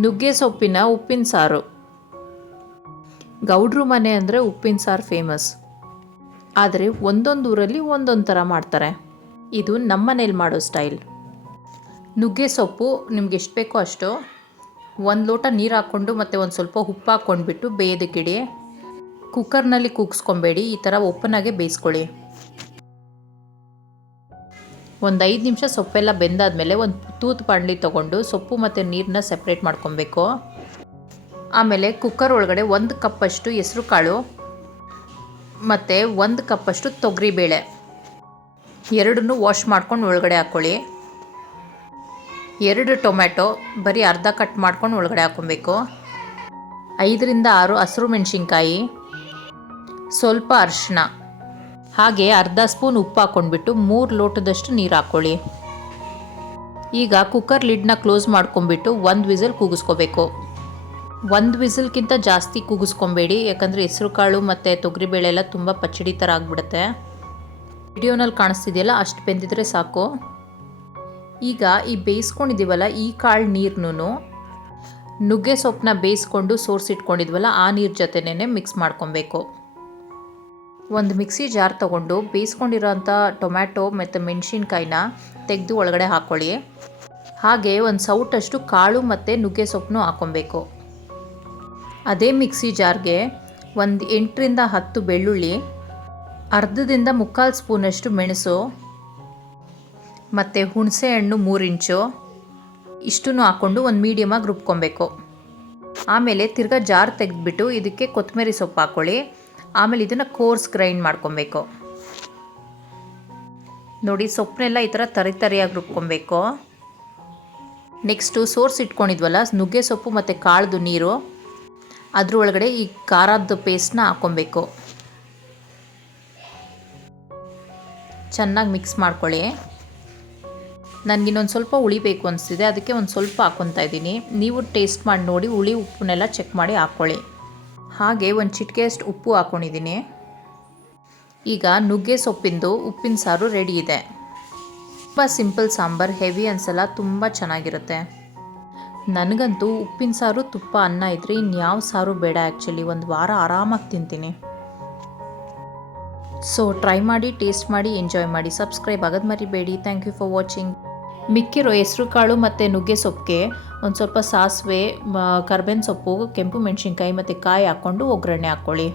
ನುಗ್ಗೆ ಸೊಪ್ಪಿನ ಉಪ್ಪಿನ ಸಾರು. ಗೌಡ್ರು ಮನೆ ಅಂದರೆ ಉಪ್ಪಿನ ಸಾರು ಫೇಮಸ್ ಆದರೆ ಒಂದೊಂದು ಊರಲ್ಲಿ ಒಂದೊಂದು ಥರ ಮಾಡ್ತಾರೆ. ಇದು ನಮ್ಮ ಮನೇಲಿ ಮಾಡೋ ಸ್ಟೈಲ್ ನುಗ್ಗೆ ಸೊಪ್ಪು ನಿಮ್ಗೆ ಎಷ್ಟು ಬೇಕೋ ಅಷ್ಟು, ಒಂದು ಲೋಟ ನೀರು ಹಾಕ್ಕೊಂಡು ಮತ್ತು ಒಂದು ಸ್ವಲ್ಪ ಉಪ್ಪು ಹಾಕ್ಕೊಂಡ್ಬಿಟ್ಟು ಬೇಯೋದಕ್ಕಿಡಿ ಕುಕ್ಕರ್ನಲ್ಲಿ ಕೂಗಿಸ್ಕೊಬೇಡಿ, ಈ ಥರ ಓಪನಾಗೆ ಬೇಯಿಸ್ಕೊಳ್ಳಿ. ಒಂದು ಐದು ನಿಮಿಷ ಸೊಪ್ಪೆಲ್ಲ ಬೆಂದಾದಮೇಲೆ ಒಂದು ತೂತು ಬಾಣಲಿ ತೊಗೊಂಡು ಸೊಪ್ಪು ಮತ್ತು ನೀರನ್ನ ಸಪ್ರೇಟ್ ಮಾಡ್ಕೊಬೇಕು. ಆಮೇಲೆ ಕುಕ್ಕರ್ ಒಳಗಡೆ ಒಂದು ಕಪ್ಪಷ್ಟು ಹೆಸರು ಕಾಳು ಮತ್ತು ಒಂದು ಕಪ್ಪಷ್ಟು ತೊಗರಿಬೇಳೆ. ಎರಡನ್ನೂ ವಾಶ್ ಮಾಡ್ಕೊಂಡು ಒಳಗಡೆ ಹಾಕ್ಕೊಳ್ಳಿ ಎರಡು ಟೊಮ್ಯಾಟೊ ಬರೀ ಅರ್ಧ ಕಟ್ ಮಾಡ್ಕೊಂಡು ಒಳಗಡೆ ಹಾಕ್ಕೊಬೇಕು ಐದರಿಂದ ಆರು ಹಸಿರು ಮೆಣಸಿನ್ಕಾಯಿ. ಸ್ವಲ್ಪ ಅರಿಶಿನ ಹಾಗೆ ಅರ್ಧ ಸ್ಪೂನ್ ಉಪ್ಪು ಹಾಕ್ಕೊಂಡ್ಬಿಟ್ಟು ಮೂರು ಲೋಟದಷ್ಟು ನೀರು ಹಾಕ್ಕೊಳ್ಳಿ ಈಗ ಕುಕ್ಕರ್ ಲಿಡ್ನ ಕ್ಲೋಸ್ ಮಾಡ್ಕೊಂಬಿಟ್ಟು ಒಂದು ವಿಸಲ್ ಕೂಗಿಸ್ಕೋಬೇಕು. ಒಂದು ವಿಸಲ್ಗಿಂತ ಜಾಸ್ತಿ ಕೂಗಿಸ್ಕೊಬೇಡಿ, ಯಾಕಂದರೆ ಹೆಸರು ಕಾಳು ಮತ್ತು ತೊಗರಿಬೇಳೆ ಎಲ್ಲ ತುಂಬ ಪಚ್ಚಡಿ ಥರ ಆಗಿಬಿಡುತ್ತೆ. ವಿಡಿಯೋನಲ್ಲಿ ಕಾಣಿಸ್ತಿದೆಯಲ್ಲ, ಅಷ್ಟು ಬೆಂದಿದ್ರೆ ಸಾಕು. ಈಗ ಈ ಬೇಯಿಸ್ಕೊಂಡಿದ್ದೀವಲ್ಲ ಈ ಕಾಳು ನೀರನ್ನು, ನುಗ್ಗೆ ಸೊಪ್ಪನ್ನ ಬೇಯಿಸ್ಕೊಂಡು ಸೋರ್ಸಿಟ್ಕೊಂಡಿದ್ವಲ್ಲ ಆ ನೀರು ಜೊತೆನೇ ಮಿಕ್ಸ್ ಮಾಡ್ಕೊಬೇಕು. ಒಂದು ಮಿಕ್ಸಿ ಜಾರ್ ತಗೊಂಡು ಬೇಯಿಸ್ಕೊಂಡಿರೋಂಥ ಟೊಮ್ಯಾಟೊ ಮತ್ತು ಮೆಣಸಿನ್ಕಾಯಿನ ತೆಗೆದು ಒಳಗಡೆ ಹಾಕ್ಕೊಳ್ಳಿ. ಹಾಗೆ ಒಂದು ಸೌಟಷ್ಟು ಕಾಳು ಮತ್ತು ನುಗ್ಗೆ ಸೊಪ್ಪನ್ನು ಹಾಕ್ಕೊಬೇಕು. ಅದೇ ಮಿಕ್ಸಿ ಜಾರ್ಗೆ ಒಂದು ಎಂಟರಿಂದ ಹತ್ತು ಬೆಳ್ಳುಳ್ಳಿ, ಅರ್ಧದಿಂದ ಮುಕ್ಕಾಲು ಸ್ಪೂನಷ್ಟು ಮೆಣಸು ಮತ್ತು ಹುಣಸೆ ಹಣ್ಣು ಮೂರು ಇಂಚು ಇಷ್ಟನ್ನು ಹಾಕ್ಕೊಂಡು ಒಂದು ಮೀಡಿಯಮಾಗಿ ರುಬ್ಕೊಬೇಕು. ಆಮೇಲೆ ತಿರ್ಗಾ ಜಾರ್ ತೆಗೆದ್ಬಿಟ್ಟು ಇದಕ್ಕೆ ಕೊತ್ತಂಬರಿ ಸೊಪ್ಪು ಹಾಕ್ಕೊಳ್ಳಿ. ಆಮೇಲೆ ಇದನ್ನು ಕೋರ್ಸ್ ಗ್ರೈಂಡ್ ಮಾಡ್ಕೊಬೇಕು. ನೋಡಿ ಸೊಪ್ಪನ್ನೆಲ್ಲ ಈ ಥರ ತರಿ ತರಿಯಾಗಿ ರುಬ್ಕೊಬೇಕು. ನೆಕ್ಸ್ಟು ಸೋರ್ಸ್ ಇಟ್ಕೊಂಡಿದ್ವಲ್ಲ, ನುಗ್ಗೆ ಸೊಪ್ಪು ಮತ್ತು ಕಾಳ್ದು ನೀರು. ಅದರೊಳಗಡೆ ಈ ಖಾರದ್ದು ಪೇಸ್ಟ್ನ ಹಾಕ್ಕೊಬೇಕು. ಚೆನ್ನಾಗಿ ಮಿಕ್ಸ್ ಮಾಡ್ಕೊಳ್ಳಿ. ನನಗಿನ್ನೊಂದು ಸ್ವಲ್ಪ ಹುಳಿ ಬೇಕು ಅನಿಸ್ತಿದೆ, ಅದಕ್ಕೆ ಒಂದು ಸ್ವಲ್ಪ ಹಾಕ್ಕೊತಾ ಇದ್ದೀನಿ. ನೀವು ಟೇಸ್ಟ್ ಮಾಡಿ ನೋಡಿ, ಹುಳಿ ಉಪ್ಪನ್ನೆಲ್ಲ ಚೆಕ್ ಮಾಡಿ ಹಾಕ್ಕೊಳ್ಳಿ. ಹಾಗೆ ಒಂದು ಚಿಟಿಕೆಯಷ್ಟು ಉಪ್ಪು ಹಾಕ್ಕೊಂಡಿದ್ದೀನಿ ಈಗ ನುಗ್ಗೆ ಸೊಪ್ಪಿಂದು ಉಪ್ಪಿನ ಸಾರು ರೆಡಿ ಇದೆ. ತುಂಬ ಸಿಂಪಲ್ ಸಾಂಬಾರು ಹೆವಿ ಅನ್ಸಲ್ಲ, ತುಂಬ ಚೆನ್ನಾಗಿರುತ್ತೆ. ನನಗಂತೂ ಉಪ್ಪಿನ ಸಾರು ತುಪ್ಪ ಅನ್ನ ಇದ್ದರೆ ಇನ್ಯಾವ ಸಾರು ಬೇಡ ಆ್ಯಕ್ಚುಲಿ ಒಂದು ವಾರ ಆರಾಮಾಗಿ ತಿಂತೀನಿ. ಸೊ ಟ್ರೈ ಮಾಡಿ ಟೇಸ್ಟ್ ಮಾಡಿ ಎಂಜಾಯ್ ಮಾಡಿ ಸಬ್ಸ್ಕ್ರೈಬ್ ಆಗೋದು ಮರಿಬೇಡಿ. ಥ್ಯಾಂಕ್ ಯು ಫಾರ್ ವಾಚಿಂಗ್ ಮಿಕ್ಕಿರೋ ಹೆಸರುಕಾಳು ಮತ್ತು ನುಗ್ಗೆ ಸೊಪ್ಪಿಗೆ, ಒಂದು ಸ್ವಲ್ಪ ಸಾಸಿವೆ ಕರ್ಬೇವಿನ ಸೊಪ್ಪು, ಕೆಂಪು ಮೆಣಸಿನ್ಕಾಯಿ ಮತ್ತು ಕಾಯಿ ಹಾಕ್ಕೊಂಡು ಒಗ್ಗರಣೆ ಹಾಕ್ಕೊಳ್ಳಿ